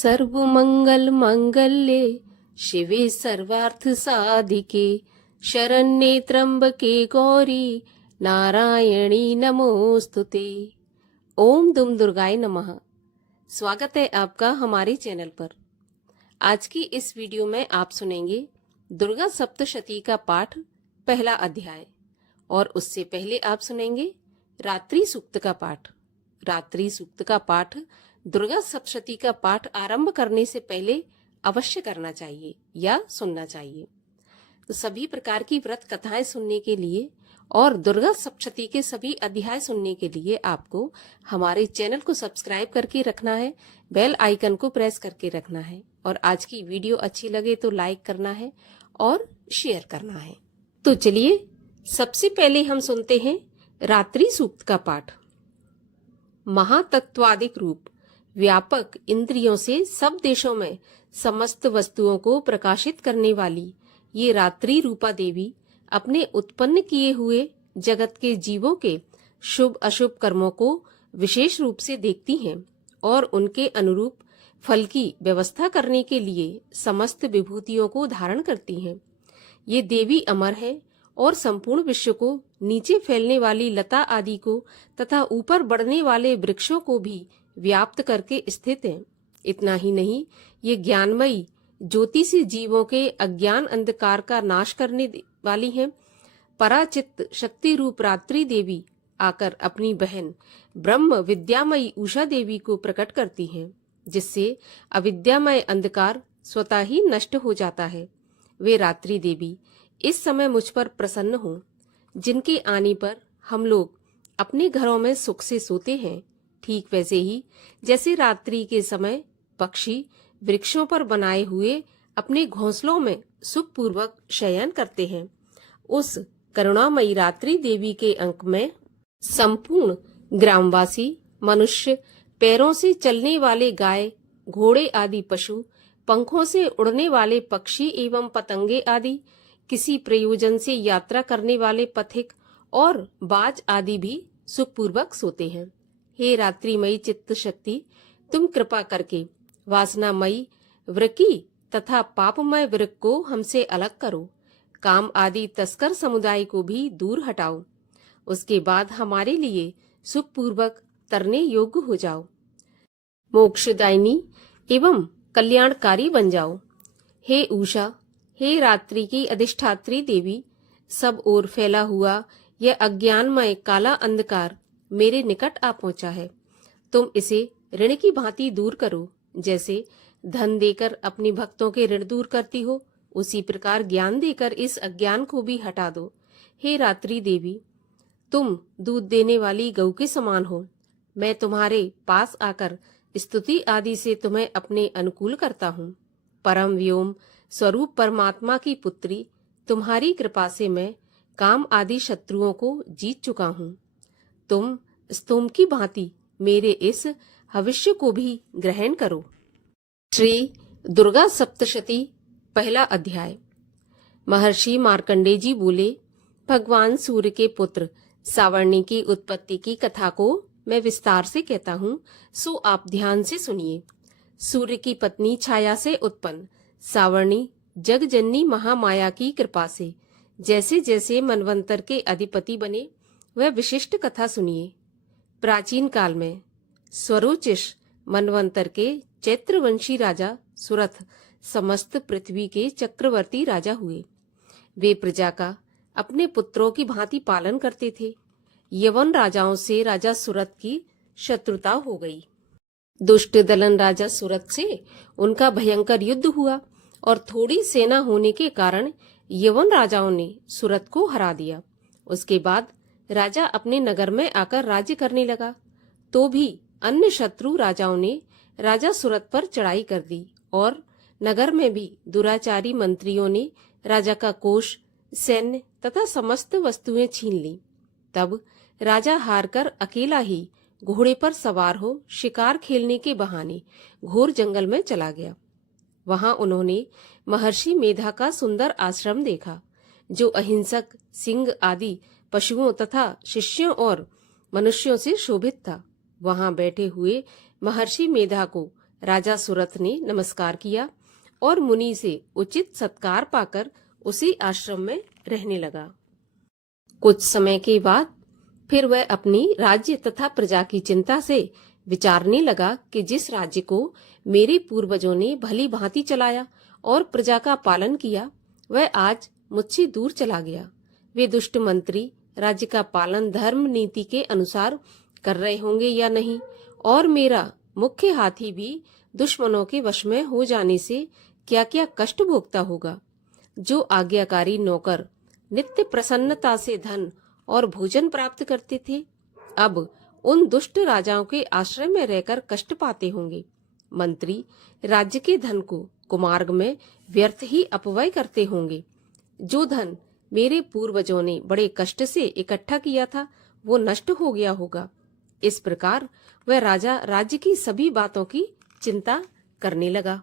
सर्वमंगल मंगल्ये शिवे सर्वार्थ साधिके शरण्ये त्र्यंबके गौरी नारायणी नमोस्तुते। ओम दुम दुर्गाय नमः। स्वागत है आपका हमारे चैनल पर। आज की इस वीडियो में आप सुनेंगे दुर्गा सप्तशती का पाठ पहला अध्याय, और उससे पहले आप सुनेंगे रात्रि सूक्त का पाठ। रात्रि सूक्त का पाठ दुर्गा सप्तशती का पाठ आरंभ करने से पहले अवश्य करना चाहिए या सुनना चाहिए। तो सभी प्रकार की व्रत कथाएं सुनने के लिए और दुर्गा सप्तशती के सभी अध्याय सुनने के लिए आपको हमारे चैनल को सब्सक्राइब करके रखना है, बेल आइकन को प्रेस करके रखना है, और आज की वीडियो अच्छी लगे तो लाइक करना है और शेयर करना है। तो चलिए सबसे पहले हम सुनते हैं रात्रि सूक्त का पाठ। महातत्वादिक रूप व्यापक इंद्रियों से सब देशों में समस्त वस्तुओं को प्रकाशित करने वाली ये रात्रि रूपा देवी अपने उत्पन्न किए हुए जगत के जीवों के शुभ अशुभ कर्मों को विशेष रूप से देखती हैं और उनके अनुरूप फल की व्यवस्था करने के लिए समस्त विभूतियों को धारण करती हैं। ये देवी अमर है और संपूर्ण विश्व को, नीचे फैलने वाली लता आदि को तथा ऊपर बढ़ने वाले वृक्षों को भी व्याप्त करके स्थित है। इतना ही नहीं, ये ज्ञानमयी ज्योति से जीवों के अज्ञान अंधकार का नाश करने वाली है। पराचित शक्ति रूप रात्रि देवी आकर अपनी बहन ब्रह्म विद्यामयी उषा देवी को प्रकट करती हैं, जिससे अविद्यामय अंधकार स्वतः ही नष्ट हो जाता है। वे रात्रि देवी इस समय मुझ पर प्रसन्न हों, जिनके आने पर हम लोग अपने घरों में सुख से सोते हैं। ठीक वैसे ही जैसे रात्रि के समय पक्षी वृक्षों पर बनाए हुए अपने घोंसलों में सुखपूर्वक शयन करते हैं, उस करुणामयी रात्रि देवी के अंक में संपूर्ण ग्रामवासी मनुष्य, पैरों से चलने वाले गाय घोड़े आदि पशु, पंखों से उड़ने वाले पक्षी एवं पतंगे आदि, किसी प्रयोजन से यात्रा करने वाले पथिक और बाज आदि भी सुखपूर्वक सोते हैं। हे रात्रिमयी चित्त शक्ति, तुम कृपा करके वासनामयी वृक्की तथा पापमय वृक्क को हमसे अलग करो, काम आदि तस्कर समुदाय को भी दूर हटाओ। उसके बाद हमारे लिए सुखपूर्वक तरने योग्य हो जाओ, मोक्षदायिनी एवं कल्याणकारी बन जाओ। हे उषा, हे रात्रि की अधिष्ठात्री देवी, सब ओर फैला हुआ यह अज्ञानमय काला अंधकार मेरे निकट आ पहुंचा है। तुम इसे ऋण की भांति दूर करो। जैसे धन देकर अपने भक्तों के ऋण दूर करती हो, उसी प्रकार ज्ञान देकर इस अज्ञान को भी हटा दो। हे रात्रि देवी, तुम दूध देने वाली गऊ के समान हो। मैं तुम्हारे पास आकर स्तुति आदि से तुम्हें अपने अनुकूल करता हूँ। परम व्योम स्वरूप परमात्मा की पुत्री, तुम्हारी कृपा से मैं काम आदि शत्रुओं को जीत चुका हूँ। तुम स्तोम की भांति मेरे इस भविष्य को भी ग्रहण करो। श्री दुर्गा सप्तशती पहला अध्याय। महर्षि मार्कंडेय जी बोले, भगवान सूर्य के पुत्र सावर्णी की उत्पत्ति की कथा को मैं विस्तार से कहता हूँ, सो आप ध्यान से सुनिए। सूर्य की पत्नी छाया से उत्पन्न सावर्णी जगजननी महामाया की कृपा से जैसे जैसे मनवंतर के अधिपति बने, वह विशिष्ट कथा सुनिए। प्राचीन काल में स्वरोचिष मनवंतर के चैत्रवंशी राजा सुरथ समस्त पृथ्वी के चक्रवर्ती राजा हुए। वे प्रजा का अपने पुत्रों की भांति पालन करते थे। यवन राजाओं से राजा सुरथ की शत्रुता हो गई। दुष्ट दलन राजा सुरथ से उनका भयंकर युद्ध हुआ और थोड़ी सेना होने के कारण यवन राजाओं ने सुरथ को हरा दिया। उसके बाद राजा अपने नगर में आकर राज्य करने लगा, तो भी अन्य शत्रु राजाओं ने राजा सुरथ पर चढ़ाई कर दी और नगर में भी दुराचारी मंत्रियों ने राजा का कोष, सैन्य तथा समस्त वस्तुएं छीन ली। तब राजा हारकर अकेला ही घोड़े पर सवार हो शिकार खेलने के बहाने घोर जंगल में चला गया। वहां उन्होंने महर्षि मेधा का सुंदर आश्रम देखा, जो अहिंसक सिंह आदि पशुओं तथा शिष्यों और मनुष्यों से शोभित था। वहां बैठे हुए महर्षि मेधा को राजा सुरथ ने नमस्कार किया और मुनि से उचित सत्कार पाकर उसी आश्रम में रहने लगा। कुछ समय के बाद फिर वह अपनी राज्य तथा प्रजा की चिंता से विचारने लगा कि जिस राज्य को मेरे पूर्वजों ने भली भांति चलाया और प्रजा का पालन किया, वह आज मुझसे दूर चला गया। वे दुष्ट मंत्री राज्य का पालन धर्म नीति के अनुसार कर रहे होंगे या नहीं, और मेरा मुख्य हाथी भी दुश्मनों के वश में हो जाने से क्या क्या कष्ट भोगता होगा। जो आज्ञाकारी नौकर नित्य प्रसन्नता से धन और भोजन प्राप्त करते थे, अब उन दुष्ट राजाओं के आश्रय में रहकर कष्ट पाते होंगे। मंत्री राज्य के धन को कुमार्ग में व्यर्थ ही अपव्यय करते होंगे। जो धन मेरे पूर्वजों ने बड़े कष्ट से इकट्ठा किया था, वो नष्ट हो गया होगा। इस प्रकार वह राजा राज्य की सभी बातों की चिंता करने लगा।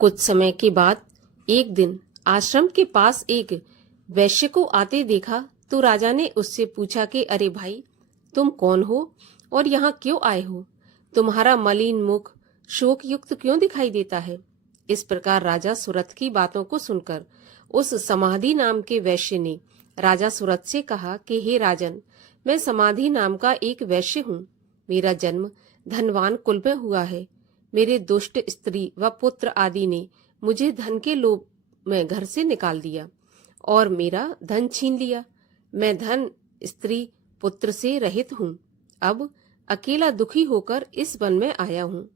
कुछ समय के बाद एक दिन आश्रम के पास एक वैश्य को आते देखा तो राजा ने उससे पूछा कि अरे भाई, तुम कौन हो और यहाँ क्यों आए हो? तुम्हारा मलिन मुख शोक युक्त क्यों दिखाई देता है? इस प्रकार राजा सुरथ की बातों को सुनकर उस समाधि नाम के वैश्य ने राजा सुरथ से कहा कि हे राजन, मैं समाधि नाम का एक वैश्य हूँ। मेरा जन्म धनवान कुल में हुआ है। मेरे दुष्ट स्त्री व पुत्र आदि ने मुझे धन के लोभ में घर से निकाल दिया और मेरा धन छीन लिया। मैं धन स्त्री पुत्र से रहित हूँ। अब अकेला दुखी होकर इस वन में आया हूँ।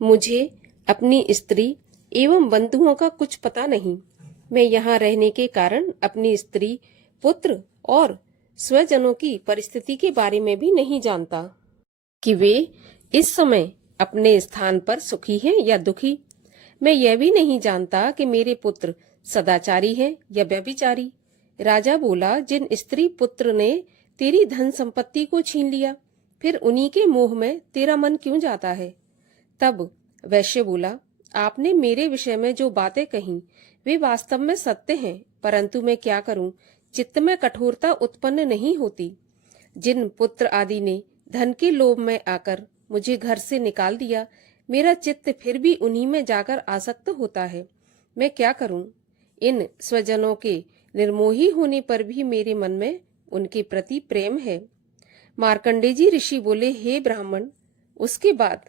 मुझे अपनी स्त्री एवं बंधुओं का कुछ पता नहीं। मैं यहाँ रहने के कारण अपनी स्त्री, पुत्र और स्वजनों की परिस्थिति के बारे में भी नहीं जानता कि वे इस समय अपने स्थान पर सुखी हैं या दुखी। मैं यह भी नहीं जानता कि मेरे पुत्र सदाचारी हैं या व्यभिचारी। राजा बोला, जिन स्त्री पुत्र ने तेरी धन संपत्ति को छीन लिया, फिर उन्हीं के मोह में तेरा मन क्यों जाता है? तब वैश्य बोला, आपने मेरे विषय में जो बातें कही वे वास्तव में सत्य हैं, परंतु मैं क्या करूं, चित्त में कठोरता उत्पन्न नहीं होती। जिन पुत्र आदि ने धन के लोभ में आकर मुझे घर से निकाल दिया, मेरा चित्त फिर भी उन्हीं में जाकर आसक्त होता है। मैं क्या करूं? इन स्वजनों के निर्मोही होने पर भी मेरे मन में उनके प्रति प्रेम है। मार्कंडेय जी ऋषि बोले, हे ब्राह्मण। उसके बाद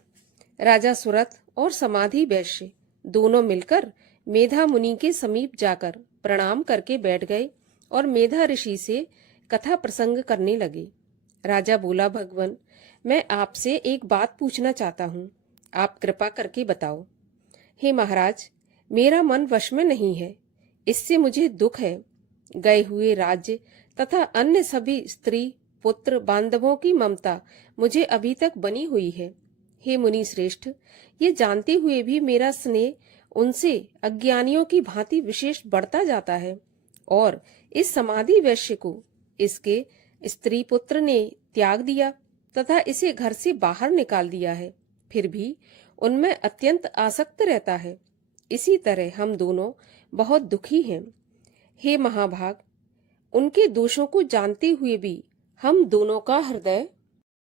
राजा सुरथ और समाधि वैश्य दोनों मिलकर मेधा मुनि के समीप जाकर प्रणाम करके बैठ गए और मेधा ऋषि से कथा प्रसंग करने लगे। राजा बोला, भगवान, मैं आपसे एक बात पूछना चाहता हूँ, आप कृपा करके बताओ। हे महाराज, मेरा मन वश में नहीं है, इससे मुझे दुख है। गए हुए राज्य तथा अन्य सभी स्त्री पुत्र बांधवों की ममता मुझे अभी तक बनी हुई है। हे मुनि श्रेष्ठ, ये जानते हुए भी मेरा स्नेह उनसे अज्ञानियों की भांति विशेष बढ़ता जाता है, और इस समाधि वैश्य को इसके स्त्री पुत्र ने त्याग दिया तथा इसे घर से बाहर निकाल दिया है, फिर भी उनमें अत्यंत आसक्त रहता है। इसी तरह हम दोनों बहुत दुखी हैं। हे महाभाग, उनके दोषों को जानते हुए भी हम दोनों का हृदय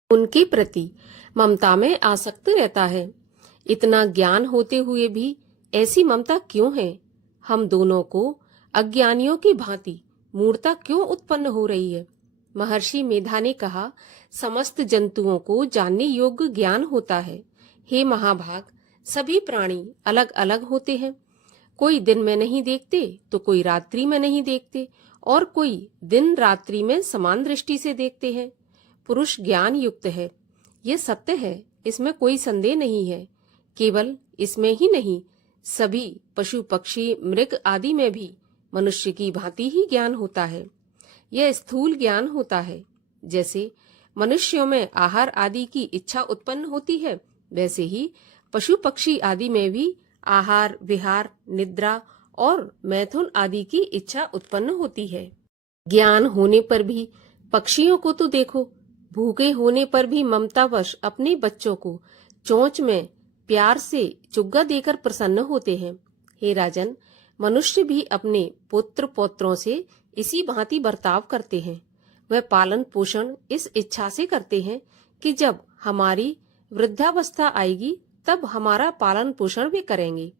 उनके प्रति ममता में आसक्त रहता है। इतना ज्ञान होते हुए भी ऐसी ममता क्यों है? हम दोनों को अज्ञानियों की भांति मूढ़ता क्यों उत्पन्न हो रही है? महर्षि मेधा ने कहा, समस्त जंतुओं को जानने योग्य ज्ञान होता है। हे महाभाग, सभी प्राणी अलग अलग होते हैं। कोई दिन में नहीं देखते तो कोई रात्रि में नहीं देखते, और कोई दिन रात्रि में समान दृष्टि से देखते हैं। पुरुष ज्ञान युक्त है, ये सत्य है, इसमें कोई संदेह नहीं है। केवल इसमें ही नहीं, सभी पशु पक्षी मृग आदि में भी मनुष्य की भांति ही ज्ञान होता है। यह स्थूल ज्ञान होता है। जैसे मनुष्यों में आहार आदि की इच्छा उत्पन्न होती है, वैसे ही पशु पक्षी आदि में भी आहार, विहार, निद्रा और मैथुन आदि की इच्छा उत्पन्न होती है। ज्ञान होने पर भी पक्षियों को तो देखो, भूखे होने पर भी ममतावश अपने बच्चों को चोंच में प्यार से चुग्गा देकर प्रसन्न होते हैं। हे राजन, मनुष्य भी अपने पुत्र पौत्रों से इसी भांति बर्ताव करते हैं। वह पालन पोषण इस इच्छा से करते हैं कि जब हमारी वृद्धावस्था आएगी तब हमारा पालन पोषण भी करेंगे।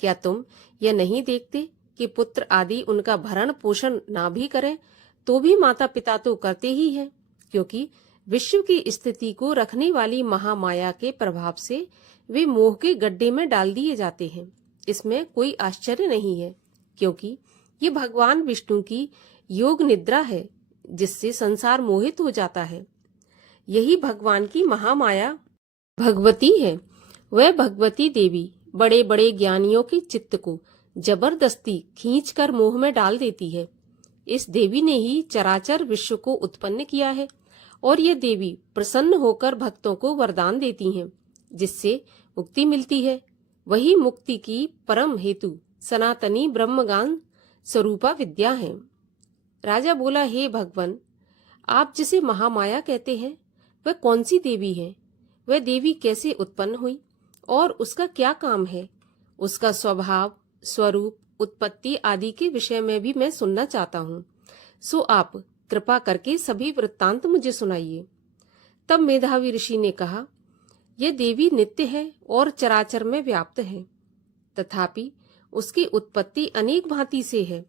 क्या तुम यह नहीं देखते कि पुत्र आदि उनका भरण पोषण ना भी करें तो भी माता पिता तो करते ही हैं, क्योंकि विश्व की स्थिति को रखने वाली महामाया के प्रभाव से वे मोह के गड्ढे में डाल दिए जाते हैं। इसमें कोई आश्चर्य नहीं है, क्योंकि ये भगवान विष्णु की योग निद्रा है जिससे संसार मोहित हो जाता है। यही भगवान की महामाया भगवती है। वह भगवती देवी बड़े बड़े ज्ञानियों के चित्त को जबरदस्ती खींचकर मोह में डाल देती है। इस देवी ने ही चराचर विश्व को उत्पन्न किया है और ये देवी प्रसन्न होकर भक्तों को वरदान देती हैं, जिससे मुक्ति मिलती है। वही मुक्ति की परम हेतु सनातनी ब्रह्मज्ञान स्वरूपा विद्या है। राजा बोला, हे भगवान, आप जिसे महामाया कहते हैं वह कौन सी देवी है? वह देवी कैसे उत्पन्न हुई और उसका क्या काम है? उसका स्वभाव, स्वरूप, उत्पत्ति आदि के विषय में भी मैं सुनना चाहता हूँ। सो आप कृपा करके सभी वृत्तांत मुझे सुनाइए। तब मेधावी ऋषि ने कहा, यह देवी नित्य है और चराचर में व्याप्त है, तथापि उसकी उत्पत्ति अनेक भांति से है।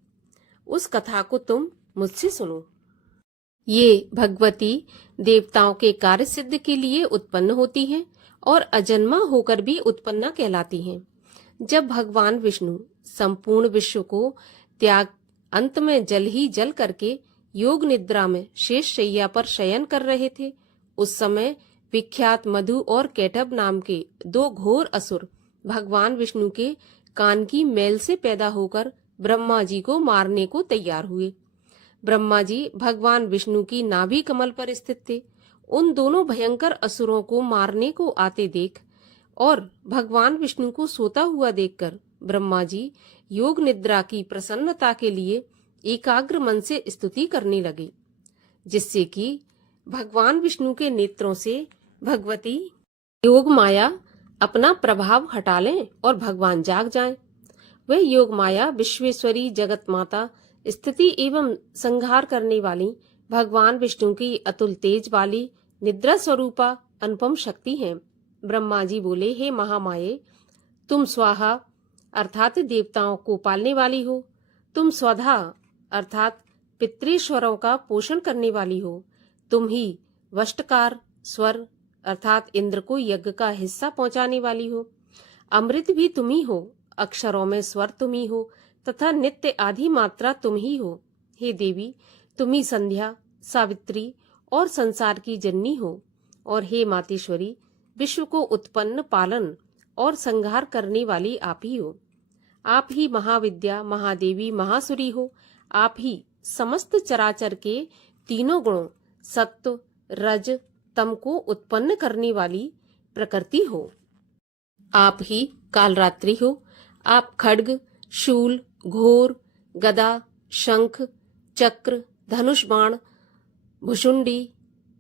उस कथा को तुम मुझसे सुनो। ये भगवती देवताओं के कार्य सिद्ध के लिए उत्पन्न होती हैं और अजन्मा होकर भी उत्पन्ना कहलाती हैं। जब भगवान विष्णु संपूर्ण विश्व को त्याग अंत में जल ही जल करके योग निद्रा में शेष शैया पर शयन कर रहे थे, उस समय विख्यात मधु और कैटभ नाम के दो घोर असुर भगवान विष्णु के कान की मैल से पैदा होकर ब्रह्मा जी को मारने को तैयार हुए। ब्रह्मा जी भगवान विष्णु की नाभि कमल पर स्थित थे। उन दोनों भयंकर असुरों को मारने को आते देख और भगवान विष्णु को सोता हुआ देखकर ब्रह्मा जी योग निद्रा की प्रसन्नता के लिए एकाग्र मन से स्तुति करने लगे, जिससे कि भगवान विष्णु के नेत्रों से भगवती योग माया अपना प्रभाव हटा लें और भगवान जाग जाएं। वह योग माया विश्वेश्वरी जगत माता, स्थिति एवं संहार करने वाली भगवान विष्णु की अतुल तेज वाली निद्रा स्वरूपा अनुपम शक्ति है। ब्रह्मा जी बोले, हे महामाये, तुम स्वाहा अर्थात देवताओं को पालने वाली हो। तुम स्वधा अर्थात पितृश्वरों का पोषण करने वाली हो। तुम ही वष्टकार स्वर अर्थात इंद्र को यज्ञ का हिस्सा पहुंचाने वाली हो। अमृत भी तुम ही हो, अक्षरों में स्वर तुम ही हो तथा नित्य आदि मात्रा तुम ही हो। हे देवी, तुम ही संध्या, सावित्री और संसार की जननी हो। और हे मातेश्वरी, विश्व को उत्पन्न, पालन और संहार करने वाली आप ही हो। आप ही महाविद्या, महादेवी, महासुरी हो। आप ही समस्त चराचर के तीनों गुणों सत्व, रज, तम को उत्पन्न करने वाली प्रकृति हो। आप ही कालरात्रि हो। आप खड्ग, शूल, घोर, गदा, शंख, चक्र, धनुष बाण, भुषुंडी,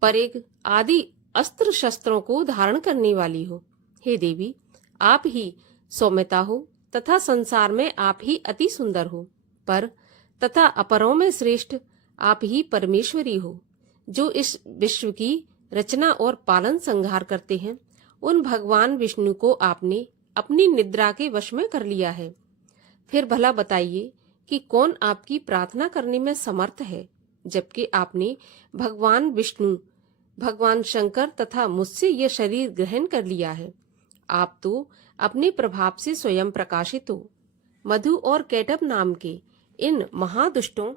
परिग आदि अस्त्र शस्त्रों को धारण करने वाली हो। हे देवी, आप ही सौम्यता हो तथा संसार में आप ही अति सुंदर हो। पर तथा अपरों में श्रेष्ठ आप ही परमेश्वरी हो, जो इस विश्व की रचना और पालन संहार करते हैं। उन भगवान विष्णु को आपने अपनी निद्रा के वश में कर लिया है। फिर भला बताइए कि कौन आपकी प्रार्थना करने में समर्थ है, जबकि आपने भगवान विष्णु, भगवान शंकर तथा मुझसे यह शरीर ग्रहण कर लिया है। आप तो अपने प्रभाव से स्वयं प्रकाशित हो। मधु और कैटभ नाम के इन महादुष्टों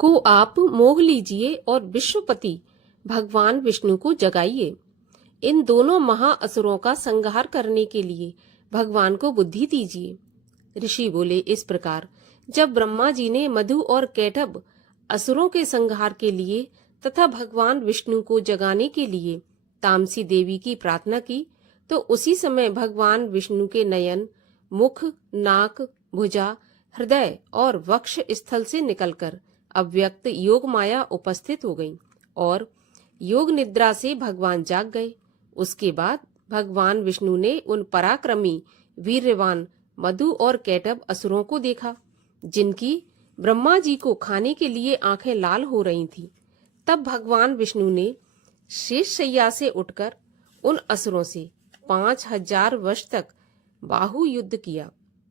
को आप मोह लीजिए और विश्वपति भगवान विष्णु को जगाइए। इन दोनों महाअसुरों का संहार करने के लिए भगवान को बुद्धि दीजिए। ऋषि बोले, इस प्रकार जब ब्रह्मा जी ने मधु और कैटभ असुरों के संहार के लिए तथा भगवान विष्णु को जगाने के लिए तामसी देवी की प्रार्थना की, तो उसी समय भगवान विष्णु के नयन, मुख, नाक, भुजा, हृदय और वक्ष स्थल से निकलकर अव्यक्त योग माया उपस्थित हो गई और योग निद्रा से भगवान जाग गए। उसके बाद भगवान विष्णु ने उन पराक्रमी वीर्यवान मधु और कैटभ असुरों को देखा, जिनकी ब्रह्मा जी को खाने के लिए आंखें लाल हो रही थीं। तब भगवान विष्णु ने शेष शैया से उठकर उन असुरों से 5000 वर्ष तक बाहु युद्ध किया।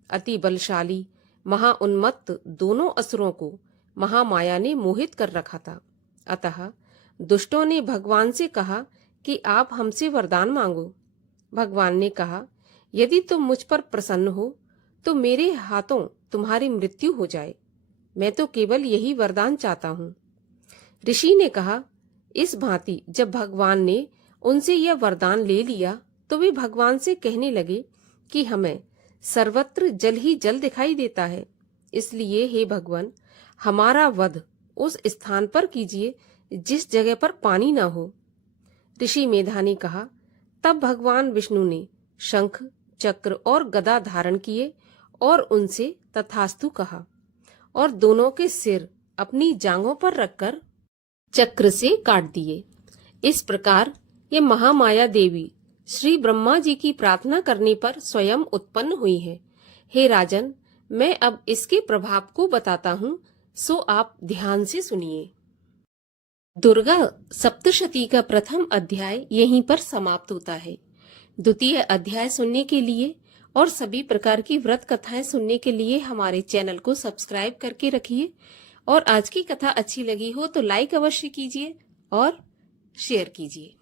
अति बलशाली महाउन्मत्त दोनों असुरों को महामाया ने मोहित कर रखा था। अतः दुष्टों ने भगवान से कहा कि आप हमसे वरदान मांगो। भगवान ने कहा, यदि तुम मुझ पर प्रसन्न हो तो मेरे हाथों तुम्हारी मृत्यु हो जाए। मैं तो केवल यही वरदान चाहता हूँ। ऋषि ने कहा, इस भांति जब भगवान ने उनसे यह वरदान ले लिया तो वे भगवान से कहने लगे कि हमें सर्वत्र जल ही जल दिखाई देता है, इसलिए हे भगवान, हमारा वध उस स्थान पर कीजिए जिस जगह पर पानी न हो। ऋषि मेधा ने कहा, तब भगवान विष्णु ने शंख, चक्र और गदा धारण किए और उनसे तथास्तु कहा और दोनों के सिर अपनी जांघों पर रखकर चक्र से काट दिए। इस प्रकार ये महामाया देवी श्री ब्रह्मा जी की प्रार्थना करने पर स्वयं उत्पन्न हुई है। हे राजन, मैं अब इसके प्रभाव को बताता हूँ, सो आप ध्यान से सुनिए। दुर्गा सप्तशती का प्रथम अध्याय यहीं पर समाप्त होता है। द्वितीय अध्याय सुनने के लिए और सभी प्रकार की व्रत कथाएं सुनने के लिए हमारे चैनल को सब्सक्राइब करके रखिए। और आज की कथा अच्छी लगी हो तो लाइक अवश्य कीजिए और शेयर कीजिए।